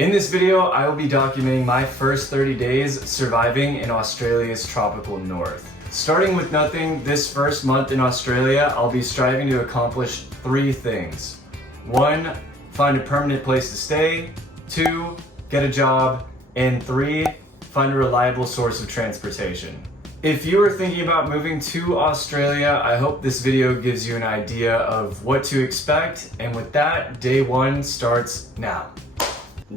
In this video, I will be documenting my first 30 days surviving in Australia's tropical north. Starting with nothing, this first month in Australia, I'll be striving to accomplish 3 things. 1, find a permanent place to stay. 2, get a job. And 3, find a reliable source of transportation. If you are thinking about moving to Australia, I hope this video gives you an idea of what to expect. And with that, day 1 starts now.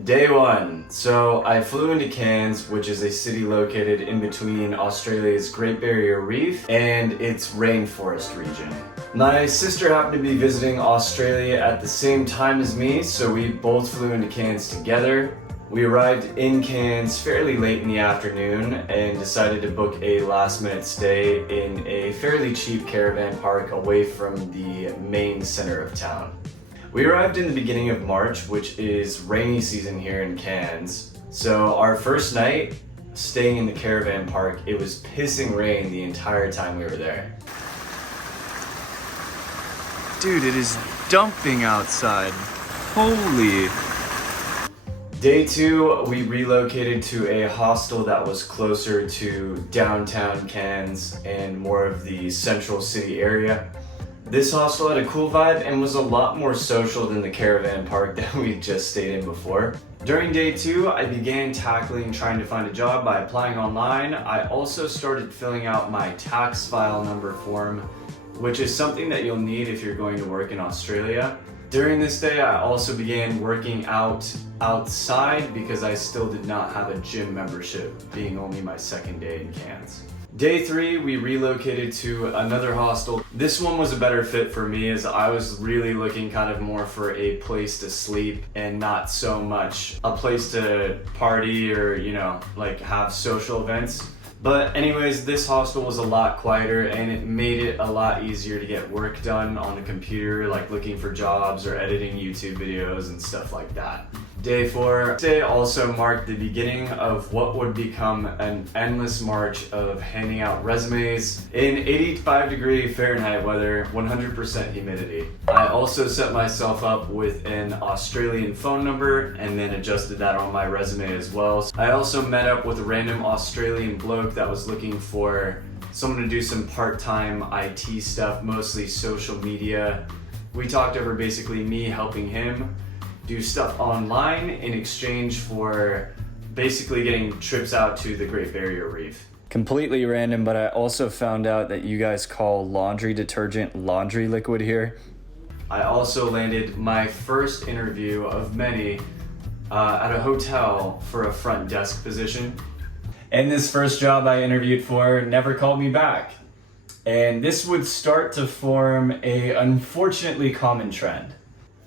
Day 1. So I flew into Cairns, which is a city located in between Australia's Great Barrier Reef and its rainforest region. My sister happened to be visiting Australia at the same time as me, so we both flew into Cairns together. We arrived in Cairns fairly late in the afternoon and decided to book a last-minute stay in a fairly cheap caravan park away from the main center of town. We arrived in the beginning of March, which is rainy season here in Cairns. So our first night staying in the caravan park, it was pissing rain the entire time we were there. Dude, it is dumping outside. Holy. Day 2, we relocated to a hostel that was closer to downtown Cairns and more of the central city area. This hostel had a cool vibe and was a lot more social than the caravan park that we just stayed in before. During day 2, I began tackling trying to find a job by applying online. I also started filling out my tax file number form, which is something that you'll need if you're going to work in Australia. During this day, I also began working out outside because I still did not have a gym membership, being only my second day in Cairns. Day 3, we relocated to another hostel. This one was a better fit for me as I was really looking kind of more for a place to sleep and not so much a place to party or, like have social events. But anyways, this hostel was a lot quieter and it made it a lot easier to get work done on the computer, like looking for jobs or editing YouTube videos and stuff like that. Day 4. Today also marked the beginning of what would become an endless march of handing out resumes in 85-degree Fahrenheit weather, 100% humidity. I also set myself up with an Australian phone number and then adjusted that on my resume as well. I also met up with a random Australian bloke that was looking for someone to do some part-time IT stuff, mostly social media. We talked over basically me helping him do stuff online in exchange for basically getting trips out to the Great Barrier Reef. Completely random, but I also found out that you guys call laundry detergent laundry liquid here. I also landed my first interview of many at a hotel for a front desk position. And this first job I interviewed for never called me back. And this would start to form a unfortunately common trend.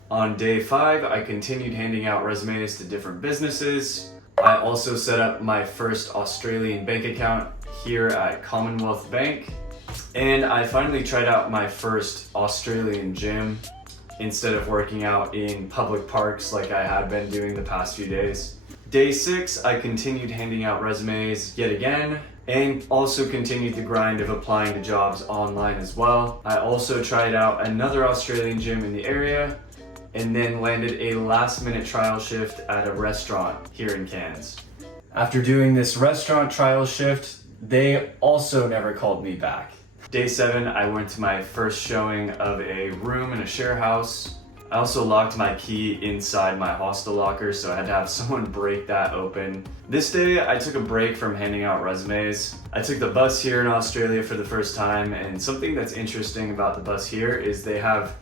On day 5, I continued handing out resumes to different businesses. I also set up my first Australian bank account here at Commonwealth Bank. And I finally tried out my first Australian gym instead of working out in public parks like I had been doing the past few days. Day 6, I continued handing out resumes yet again, and also continued the grind of applying to jobs online as well. I also tried out another Australian gym in the area, and then landed a last-minute trial shift at a restaurant here in Cairns. After doing this restaurant trial shift, they also never called me back. Day 7, I went to my first showing of a room in a share house. I also locked my key inside my hostel locker, so I had to have someone break that open. This day, I took a break from handing out resumes. I took the bus here in Australia for the first time, and something that's interesting about the bus here is they have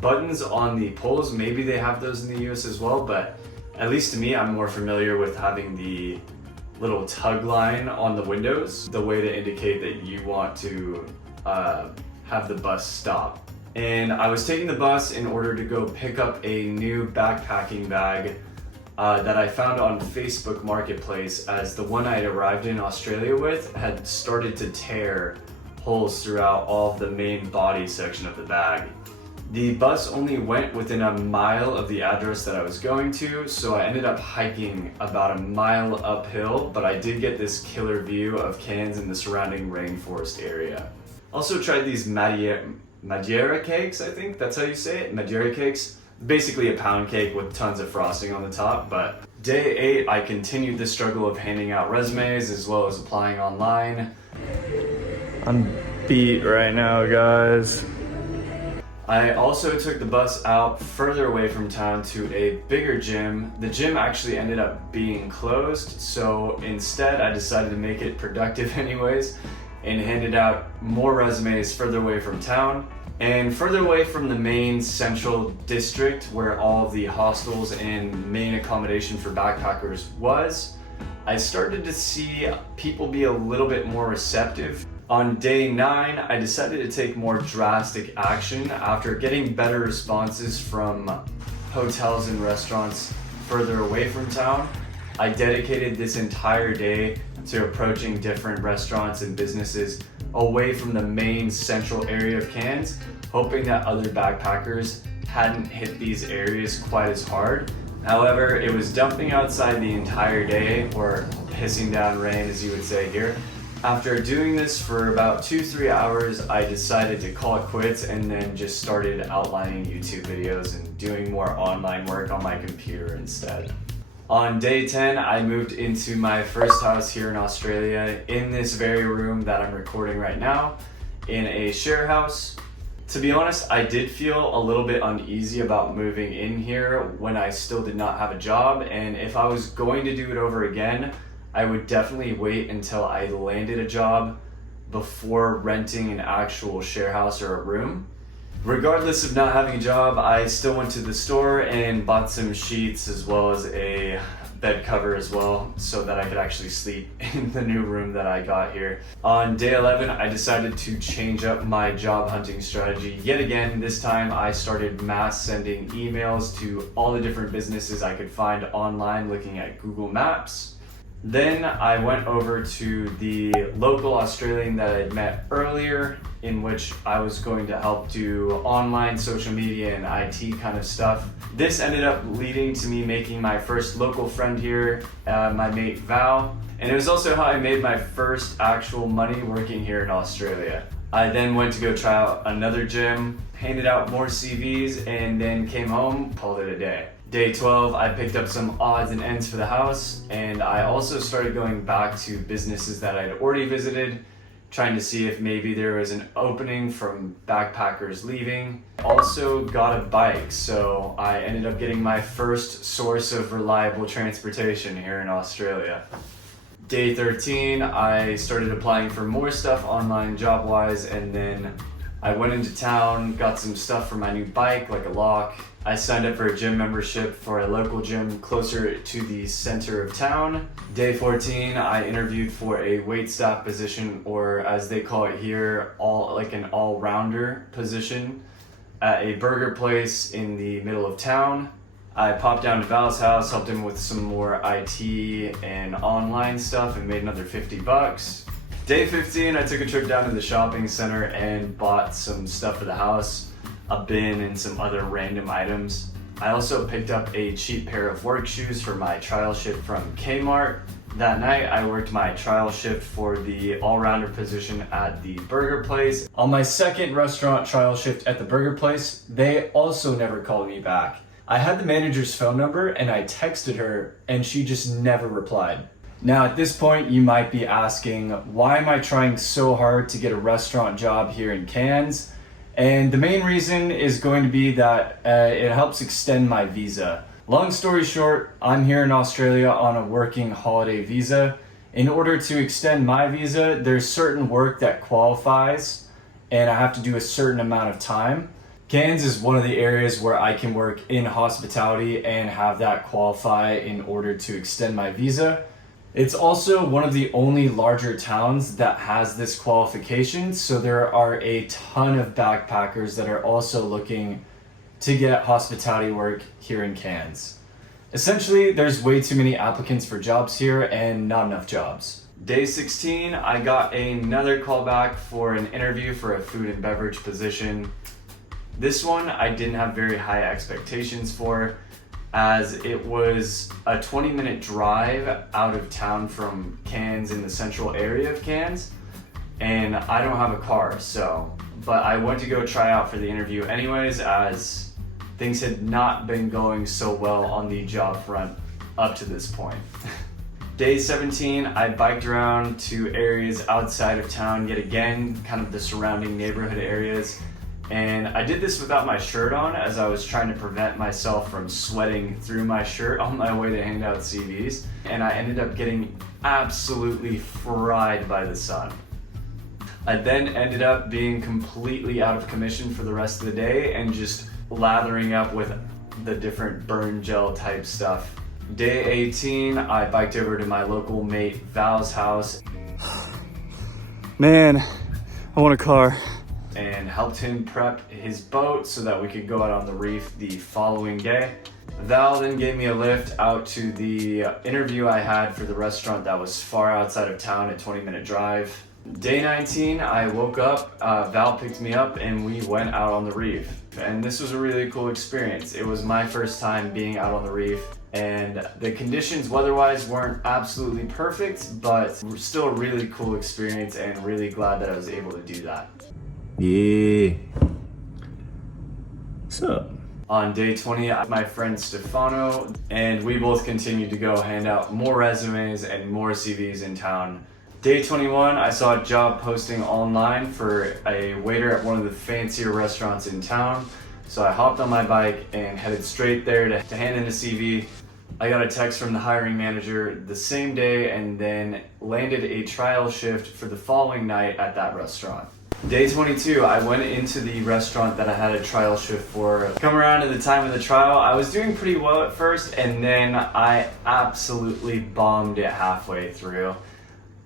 buttons on the poles. Maybe they have those in the US as well, but at least to me, I'm more familiar with having the little tug line on the windows, the way to indicate that you want to have the bus stop. And I was taking the bus in order to go pick up a new backpacking bag that I found on Facebook Marketplace, as the one I had arrived in Australia with had started to tear holes throughout all of the main body section of the bag. The bus only went within a mile of the address that I was going to, so I ended up hiking about a mile uphill, but I did get this killer view of Cairns and the surrounding rainforest area. Also tried these Madeira cakes, I think that's how you say it, Madeira cakes. basically a pound cake with tons of frosting on the top. But day 8, I continued the struggle of handing out resumes as well as applying online. I'm beat right now, guys. I also took the bus out further away from town to a bigger gym. The gym actually ended up being closed, so instead I decided to make it productive anyways and handed out more resumes further away from town and further away from the main central district where all of the hostels and main accommodation for backpackers was. I started to see people be a little bit more receptive. On day 9, I decided to take more drastic action after getting better responses from hotels and restaurants further away from town. I dedicated this entire day to approaching different restaurants and businesses away from the main central area of Cairns, hoping that other backpackers hadn't hit these areas quite as hard. However, it was dumping outside the entire day, or pissing down rain as you would say here. After doing this for about 2-3 hours, I decided to call it quits and then just started outlining YouTube videos and doing more online work on my computer instead. On day 10, I moved into my first house here in Australia in this very room that I'm recording right now in a share house. To be honest, I did feel a little bit uneasy about moving in here when I still did not have a job, and if I was going to do it over again, I would definitely wait until I landed a job before renting an actual share house or a room. Regardless of not having a job, I still went to the store and bought some sheets as well as a bed cover as well so that I could actually sleep in the new room that I got here. On day 11, I decided to change up my job hunting strategy yet again. This time I started mass sending emails to all the different businesses I could find online looking at Google Maps. Then I went over to the local Australian that I'd met earlier, in which I was going to help do online social media and IT kind of stuff. This ended up leading to me making my first local friend here, my mate Val, and it was also how I made my first actual money working here in Australia. I then went to go try out another gym, handed out more CVs, and then came home, called it a day. Day 12, I picked up some odds and ends for the house, and I also started going back to businesses that I'd already visited, trying to see if maybe there was an opening from backpackers leaving. Also got a bike, so I ended up getting my first source of reliable transportation here in Australia. Day 13, I started applying for more stuff online job-wise, and then I went into town, got some stuff for my new bike, like a lock. I signed up for a gym membership for a local gym closer to the center of town. Day 14, I interviewed for a waitstaff position, or as they call it here, an all-rounder position at a burger place in the middle of town. I popped down to Val's house, helped him with some more IT and online stuff, and made another $50. Day 15, I took a trip down to the shopping center and bought some stuff for the house, a bin and some other random items. I also picked up a cheap pair of work shoes for my trial shift from Kmart. That night, I worked my trial shift for the all-rounder position at the burger place. On my second restaurant trial shift at the burger place, they also never called me back. I had the manager's phone number and I texted her and she just never replied. Now at this point, you might be asking, why am I trying so hard to get a restaurant job here in Cairns? And the main reason is going to be that it helps extend my visa. Long story short, I'm here in Australia on a working holiday visa. In order to extend my visa, there's certain work that qualifies and I have to do a certain amount of time. Cairns is one of the areas where I can work in hospitality and have that qualify in order to extend my visa. It's also one of the only larger towns that has this qualification, so there are a ton of backpackers that are also looking to get hospitality work here in Cairns. Essentially, there's way too many applicants for jobs here and not enough jobs. Day 16, I got another call back for an interview for a food and beverage position. This one I didn't have very high expectations for, as it was a 20-minute drive out of town from Cairns in the central area of Cairns, and I don't have a car, but I went to go try out for the interview anyways, as things had not been going so well on the job front up to this point. Day 17, I biked around to areas outside of town yet again, kind of the surrounding neighborhood areas. And I did this without my shirt on, as I was trying to prevent myself from sweating through my shirt on my way to hand out CVs. And I ended up getting absolutely fried by the sun. I then ended up being completely out of commission for the rest of the day and just lathering up with the different burn gel type stuff. Day 18, I biked over to my local mate Val's house. Man, I want a car. And helped him prep his boat so that we could go out on the reef the following day. Val then gave me a lift out to the interview I had for the restaurant that was far outside of town, a 20-minute drive. Day 19, I woke up, Val picked me up, and we went out on the reef. And this was a really cool experience. It was my first time being out on the reef, and the conditions weather-wise weren't absolutely perfect, but still a really cool experience, and really glad that I was able to do that. Yeah. What's up? On day 20, I met my friend Stefano, and we both continued to go hand out more resumes and more CVs in town. Day 21, I saw a job posting online for a waiter at one of the fancier restaurants in town. So I hopped on my bike and headed straight there to hand in a CV. I got a text from the hiring manager the same day and then landed a trial shift for the following night at that restaurant. Day 22, I went into the restaurant that I had a trial shift for. Come around to the time of the trial, I was doing pretty well at first, and then I absolutely bombed it halfway through.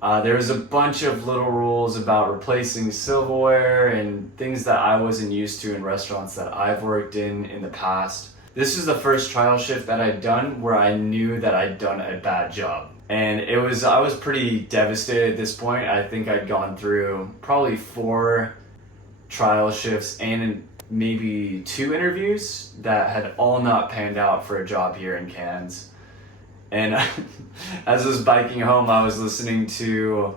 There was a bunch of little rules about replacing silverware and things that I wasn't used to in restaurants that I've worked in the past. This is the first trial shift that I'd done where I knew that I'd done a bad job. And I was pretty devastated at this point. I think I'd gone through probably 4 trial shifts and maybe 2 interviews that had all not panned out for a job here in Cairns. And as I was biking home, I was listening to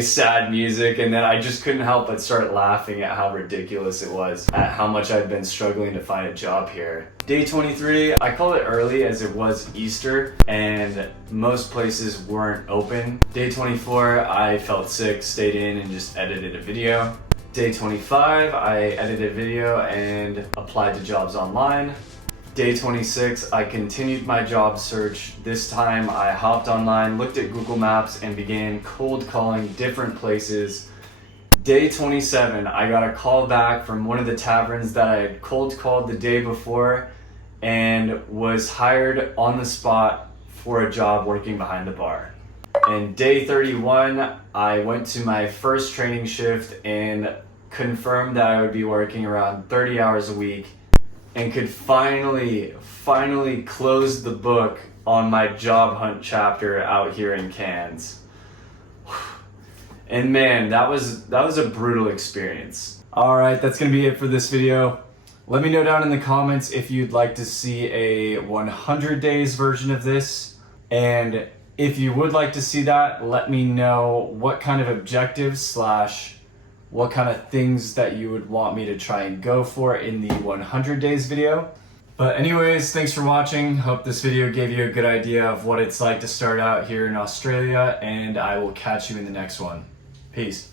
sad music, and then I just couldn't help but start laughing at how ridiculous it was, at how much I'd been struggling to find a job here. Day 23, I call it early as it was Easter, and most places weren't open. Day 24, I felt sick, stayed in, and just edited a video. Day 25, I edited a video and applied to jobs online. Day 26, I continued my job search. This time I hopped online, looked at Google Maps, and began cold calling different places. Day 27, I got a call back from one of the taverns that I had cold called the day before and was hired on the spot for a job working behind the bar. And day 31, I went to my first training shift and confirmed that I would be working around 30 hours a week and could finally close the book on my job hunt chapter out here in Cairns. And man, that was a brutal experience. All right, that's gonna be it for this video. Let me know down in the comments if you'd like to see a 100 days version of this. And if you would like to see that, let me know what kind of objectives / what kind of things that you would want me to try and go for in the 100 days video. But anyways, thanks for watching. Hope this video gave you a good idea of what it's like to start out here in Australia, and I will catch you in the next one. Peace.